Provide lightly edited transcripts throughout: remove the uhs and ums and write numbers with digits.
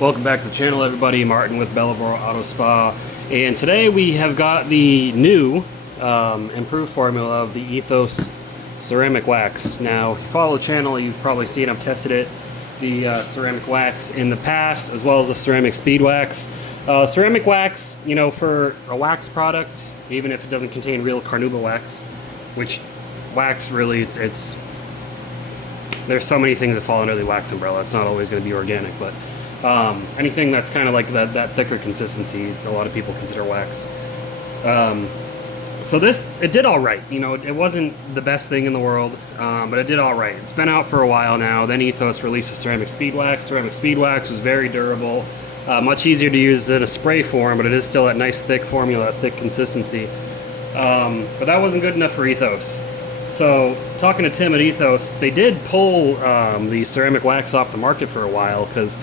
Welcome back to the channel, everybody. Martin with Bellavora Auto Spa, and today we have got the new improved formula of the Ethos ceramic wax. Now, if you follow the channel, you've probably seen I've tested it, the ceramic wax in the past, as well as the ceramic speed wax. Ceramic wax, you know, for a wax product, even if it doesn't contain real carnauba wax, which wax really, it's there's so many things that fall under the wax umbrella. It's not always going to be organic, but anything that's kind of like that thicker consistency, a lot of people consider wax. So this, it did all right. You know, it wasn't the best thing in the world, but it did all right. It's been out for a while now. Then Ethos released a ceramic speed wax. Ceramic speed wax was very durable, much easier to use in a spray form, but it is still that nice thick formula, that thick consistency. But that wasn't good enough for Ethos. So, talking to Tim at Ethos, they did pull the ceramic wax off the market for a while because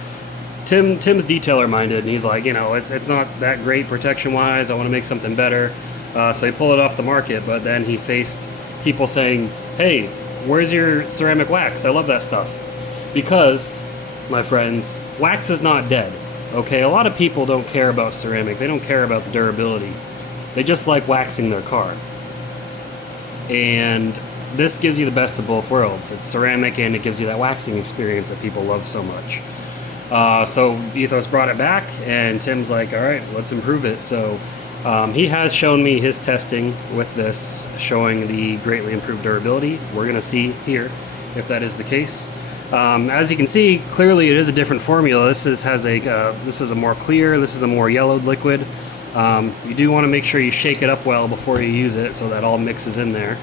Tim's detailer minded, and he's like, you know, it's not that great protection wise. I want to make something better, so he pulled it off the market. But then he faced people saying, "Hey, where's your ceramic wax? I love that stuff." Because, my friends, wax is not dead. Okay, a lot of people don't care about ceramic. They don't care about the durability. They just like waxing their car. And this gives you the best of both worlds. It's ceramic and it gives you that waxing experience that people love so much. So Ethos brought it back, and Tim's like, all right, let's improve it. So he has shown me his testing with this, showing the greatly improved durability. We're going to see here if that is the case. As you can see, clearly it is a different formula. This is a more clear, this is a more yellowed liquid. You do want to make sure you shake it up well before you use it so that all mixes in there.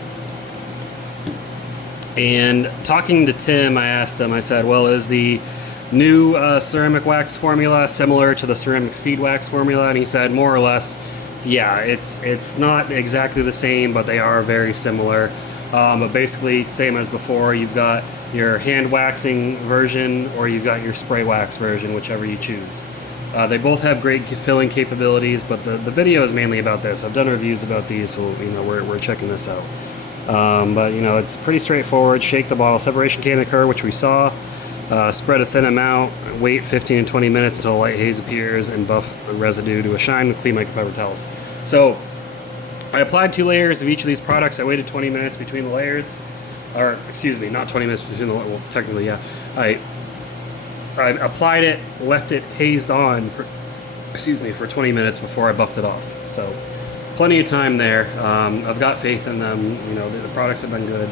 And talking to Tim, I asked him, I said, well, is the new ceramic wax formula similar to the ceramic speed wax formula? And he said, more or less, yeah, it's not exactly the same, but they are very similar. But basically, same as before, you've got your hand waxing version or you've got your spray wax version, whichever you choose. They both have great filling capabilities, but the video is mainly about this. I've done reviews about these, so you know we're checking this out. But you know, it's pretty straightforward. Shake the bottle. Separation can occur, which we saw. Spread a thin amount. Wait 15 and 20 minutes until a light haze appears, and buff the residue to a shine with clean microfiber towels. So I applied 2 layers of each of these products. I waited 20 minutes between the layers, or excuse me, not 20 minutes between the, well, technically, yeah. I applied it, left it hazed on for, for 20 minutes before I buffed it off. So plenty of time there. I've got faith in them. You know, the products have been good.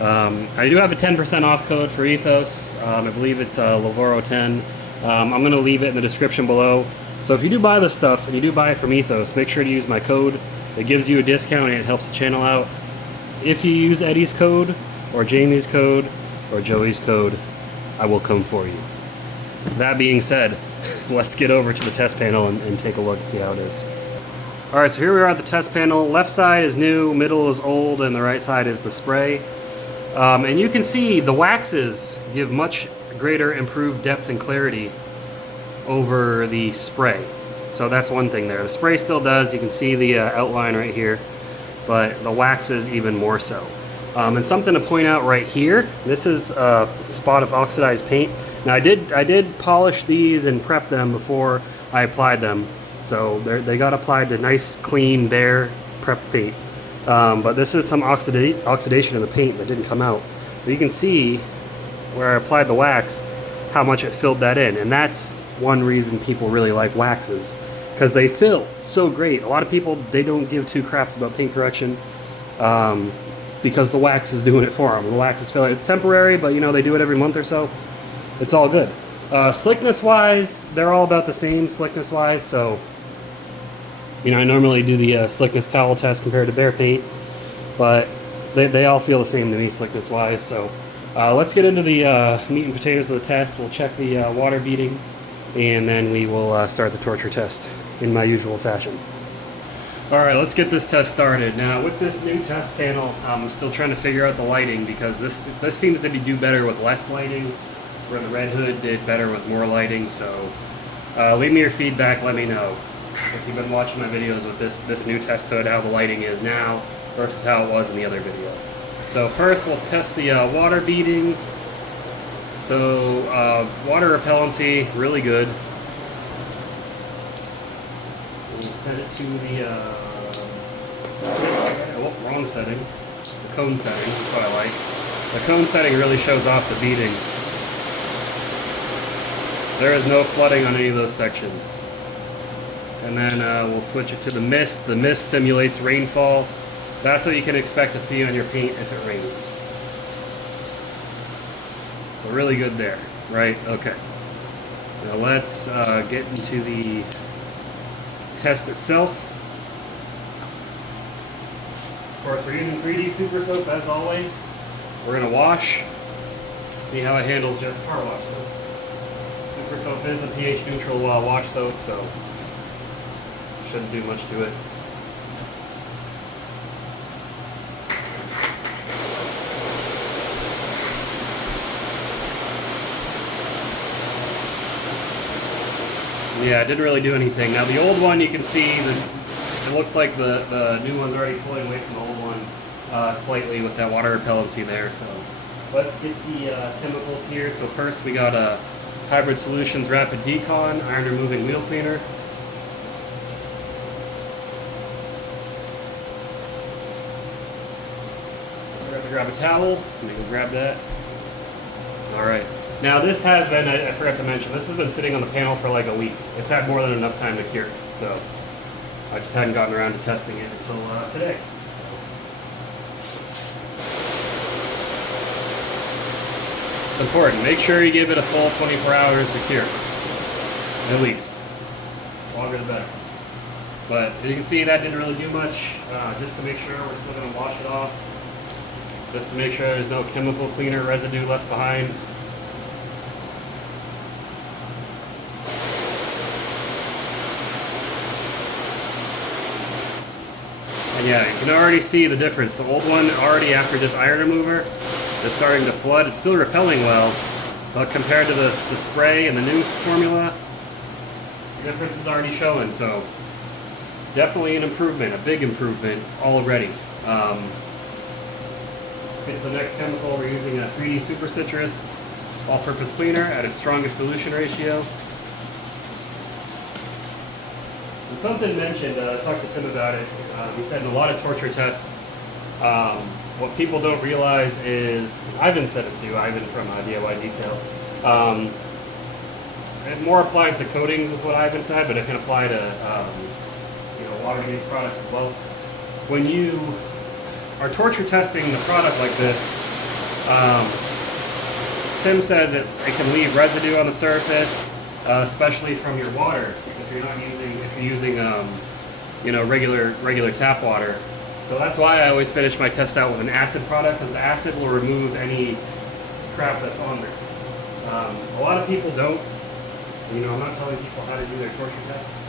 I do have a 10% off code for Ethos. I believe it's Lavoro10. I'm going to leave it in the description below. So if you do buy this stuff and you do buy it from Ethos, make sure to use my code. It gives you a discount and it helps the channel out. If you use Eddie's code or Jamie's code or Joey's code, I will come for you. That being said, let's get over to the test panel and take a look and see how it is. Alright, so here we are at the test panel. Left side is new, middle is old, and the right side is the spray. And you can see the waxes give much greater improved depth and clarity over the spray. So that's one thing there. The spray still does, you can see the outline right here, but the waxes even more so. And something to point out right here, this is a spot of oxidized paint. Now I did polish these and prep them before I applied them, so they got applied to nice, clean, bare prep paint. But this is some oxidation in the paint that didn't come out. But you can see where I applied the wax, how much it filled that in, and that's one reason people really like waxes, because they fill so great. A lot of people, they don't give two craps about paint correction. Because the wax is doing it for them. The wax is filling. It's temporary, but you know, they do it every month or so. It's all good. Slickness wise, they're all about the same slickness wise. So, you know, I normally do the slickness towel test compared to bare paint, but they all feel the same to me slickness wise. So let's get into the meat and potatoes of the test. We'll check the water beading, and then we will start the torture test in my usual fashion. Alright, let's get this test started. Now, with this new test panel, I'm still trying to figure out the lighting, because this seems to do better with less lighting, where the Red Hood did better with more lighting. So leave me your feedback, let me know if you've been watching my videos with this new test hood, how the lighting is now versus how it was in the other video. So first we'll test the water beading. So water repellency, really good. We'll set it to the wrong setting. The cone setting, that's what I like. The cone setting really shows off the beading. There is no flooding on any of those sections. And then we'll switch it to the mist. The mist simulates rainfall. That's what you can expect to see on your paint if it rains. So really good there, right? Okay. Now let's get into the test itself. Of course, we're using 3D Super Soap as always. We're gonna wash, see how it handles just car wash soap. Super Soap is a pH neutral wash soap, so shouldn't do much to it. Yeah, it didn't really do anything. Now the old one, you can see that it looks like the new one's already pulling away from the old one slightly with that water repellency there. So let's get the chemicals here. So first we got a Hybrid Solutions Rapid Decon Iron Removing Wheel Cleaner. We're going to grab a towel. Let me go grab that. All right. Now this has been, I forgot to mention, this has been sitting on the panel for like a week. It's had more than enough time to cure, so I just hadn't gotten around to testing it until today. So. It's important. Make sure you give it a full 24 hours to cure, at least. The longer the better. But you can see that didn't really do much. Just to make sure, we're still going to wash it off. Just to make sure there's no chemical cleaner residue left behind. And yeah, you can already see the difference. The old one already, after this iron remover, is starting to flood. It's still repelling well, but compared to the spray and the new formula, the difference is already showing. So definitely an improvement, a big improvement already. Let's get to the next chemical. We're using a 3D Super Citrus all-purpose cleaner at its strongest dilution ratio. And something mentioned, I talked to Tim about it, he said in a lot of torture tests, what people don't realize is, Ivan said it too, Ivan from DIY Detail, it more applies to coatings with what Ivan said, but it can apply to water-based products as well. When you are torture testing the product like this, Tim says it can leave residue on the surface, especially from your water if you're using regular tap water. So that's why I always finish my test out with an acid product, because the acid will remove any crap that's on there. A lot of people don't. I'm not telling people how to do their torture tests.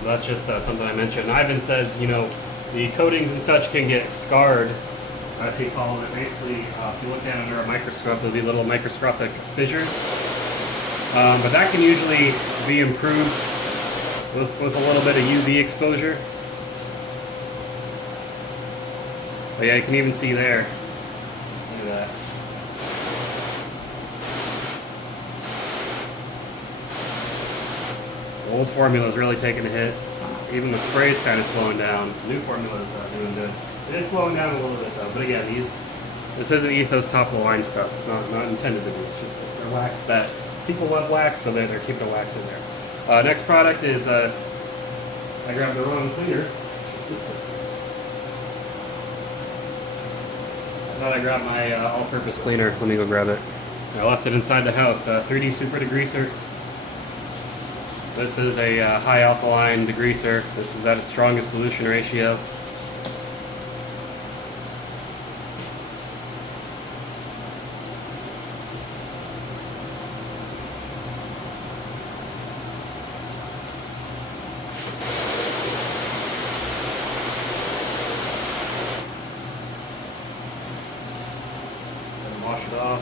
So that's just something I mentioned. Ivan says, the coatings and such can get scarred, as he calls it. Basically, if you look at it under a microscope, there'll be little microscopic fissures. But that can usually be improved with a little bit of UV exposure. But yeah, you can even see there. Look at that. The old formula is really taking a hit. Even the spray is kind of slowing down. The new formula is doing good. It is slowing down a little bit though. But again, this isn't Ethos top of the line stuff. It's not intended to be. It's their wax that people love wax, so they're keeping the wax in there. Next product is I grabbed the wrong cleaner. I thought I grabbed my all-purpose cleaner. Let me go grab it. I left it inside the house. 3D Super Degreaser. This is a high alkaline degreaser. This is at its strongest dilution ratio. And wash it off.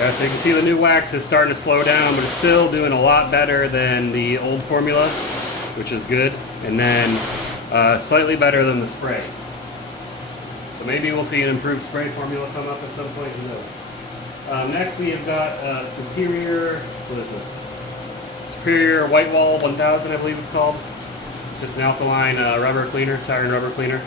So you can see the new wax is starting to slow down, but it's still doing a lot better than the old formula, which is good, and then slightly better than the spray. So maybe we'll see an improved spray formula come up at some point, who knows. Next we have got Superior, what is this? Superior White Wall 1000, I believe it's called. It's just an alkaline rubber cleaner, tire and rubber cleaner.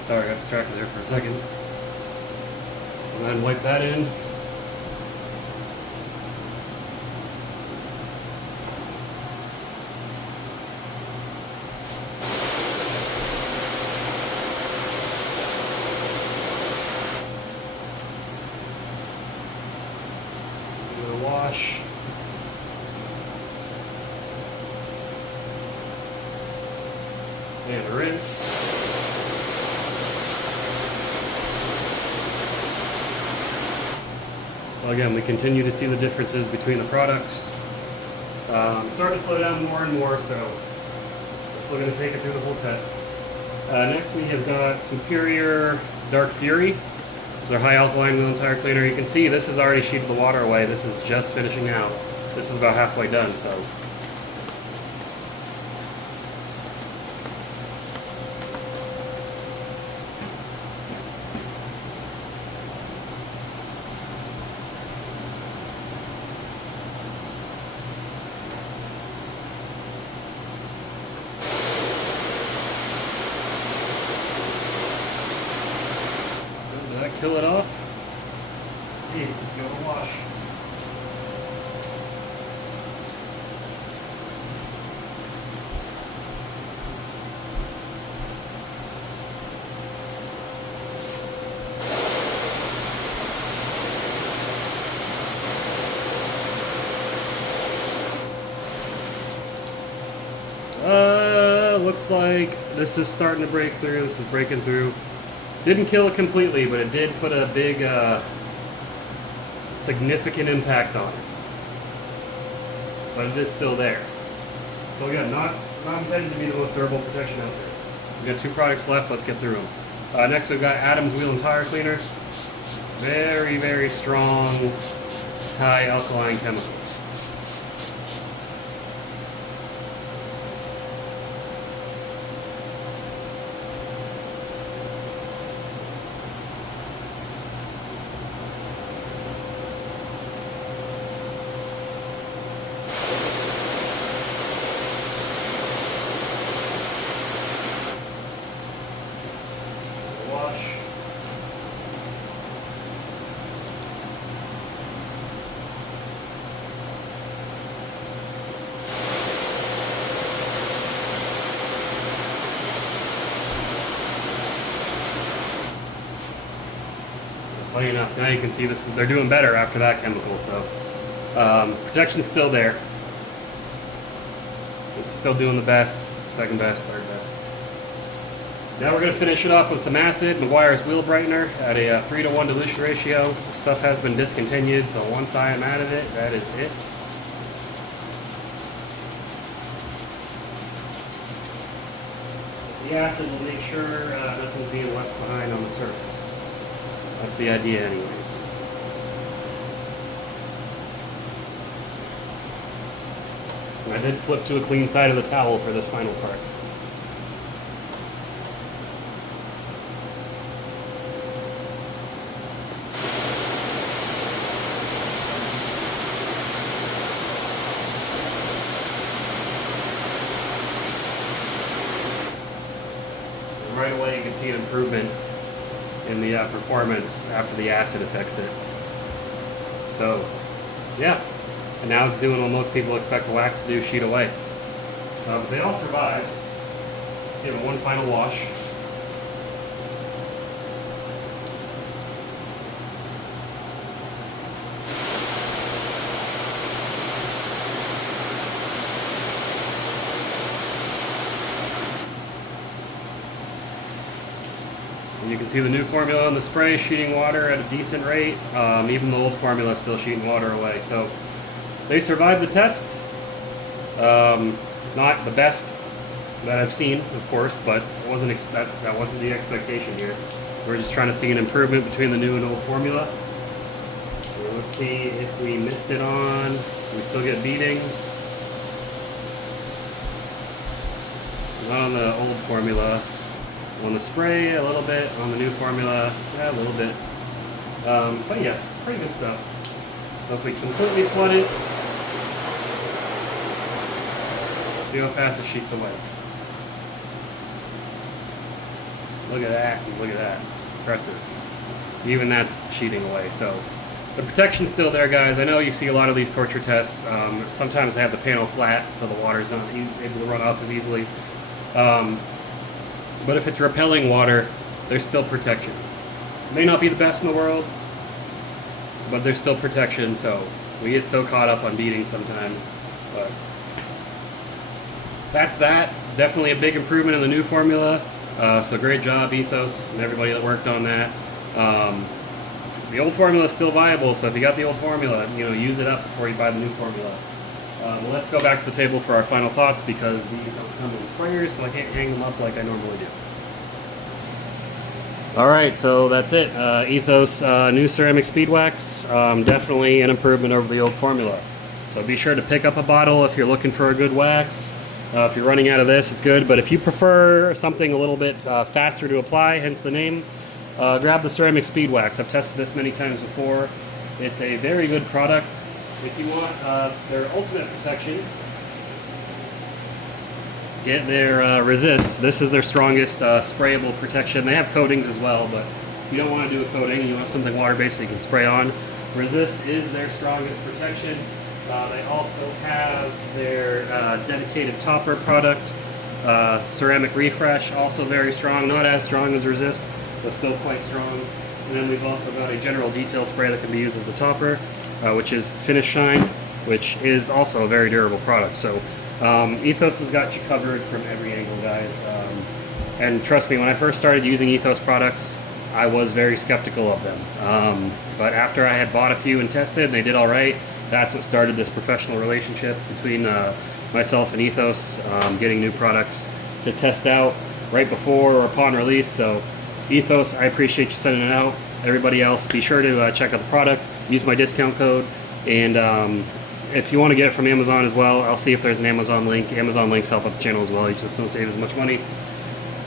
Sorry, I got distracted there for a second. Go ahead and wipe that in. Give it a wash. And a rinse. Again, we continue to see the differences between the products. Starting to slow down more and more, so we're still going to take it through the whole test. Next we have got Superior Dark Fury. It's their high alkaline wheel and tire cleaner. You can see this has already sheeted the water away. This is just finishing out. This is about halfway done, so. Kill it off. Let's see, let's give it a wash. Looks like this is starting to break through. This is breaking through. Didn't kill it completely, but it did put a big, significant impact on it. But it is still there. So again, not intended to be the most durable protection out there. We've got 2 products left. Let's get through them. Next, we've got Adams Wheel and Tire Cleaner. Very, very strong, high alkaline chemicals. Funny enough, now you can see this. They're doing better after that chemical, so protection's still there. This is still doing the best, second best, third best. Now we're going to finish it off with some acid, Meguiar's Wheel Brightener at a 3-to-1 dilution ratio. This stuff has been discontinued, so once I am out of it, that is it. The acid will make sure nothing's being left behind on the surface. That's the idea anyways. And I did flip to a clean side of the towel for this final part. And right away you can see an improvement in the performance after the acid affects it. So, yeah. And now it's doing what most people expect a wax to do, sheet away. But they all survived. Let's give it one final wash. And you can see the new formula on the spray sheeting water at a decent rate. Even the old formula is still sheeting water away. So they survived the test. Not the best that I've seen, of course, but it wasn't that wasn't the expectation here. We're just trying to see an improvement between the new and old formula. So let's see if we missed it on. We still get beating. Not on the old formula. On the spray, a little bit. On the new formula, yeah, a little bit. But yeah, pretty good stuff. So if we completely flood it, see how fast it sheets away. Look at that, look at that. Impressive. Even that's sheeting away. So the protection's still there, guys. I know you see a lot of these torture tests. Sometimes they have the panel flat, so the water's not able to run off as easily. But if it's repelling water, there's still protection. It may not be the best in the world, but there's still protection, so we get so caught up on beating sometimes. But that's that. Definitely a big improvement in the new formula. So great job, Ethos, and everybody that worked on that. The old formula is still viable, so if you got the old formula, use it up before you buy the new formula. Well, let's go back to the table for our final thoughts, because these don't come in sprayers, so I can't hang them up like I normally do. Alright, so that's it. Ethos new ceramic speed wax. Definitely an improvement over the old formula. So be sure to pick up a bottle if you're looking for a good wax. If you're running out of this, it's good, but if you prefer something a little bit faster to apply, hence the name, grab the ceramic speed wax. I've tested this many times before. It's a very good product. If you want their ultimate protection, get their resist. This is their strongest sprayable protection. They have coatings as well, but if you don't want to do a coating and you want something water-based that you can spray on, resist is their strongest protection. They also have their dedicated topper product, ceramic refresh, also very strong, not as strong as resist, but still quite strong. And then we've also got a general detail spray that can be used as a topper, which is Finish Shine, which is also a very durable product. So Ethos has got you covered from every angle, guys. And trust me, when I first started using Ethos products, I was very skeptical of them. But after I had bought a few and tested, and they did all right, that's what started this professional relationship between myself and Ethos, getting new products to test out right before or upon release. So Ethos, I appreciate you sending it out. Everybody else, be sure to check out the product, use my discount code, and if you want to get it from Amazon as well, I'll see if there's an Amazon link. Amazon links help out the channel as well. You just don't save as much money.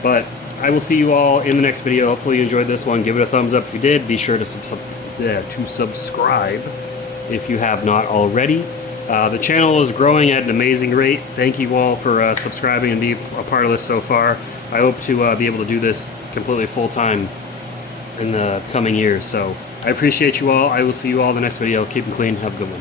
But I will see you all in the next video. Hopefully you enjoyed this one. Give it a thumbs up if you did. Be sure to subscribe if you have not already. The channel is growing at an amazing rate. Thank you all for subscribing and being a part of this so far. I hope to be able to do this completely full-time in the coming years. So I appreciate you all. I will see you all in the next video. Keep them clean. Have a good one.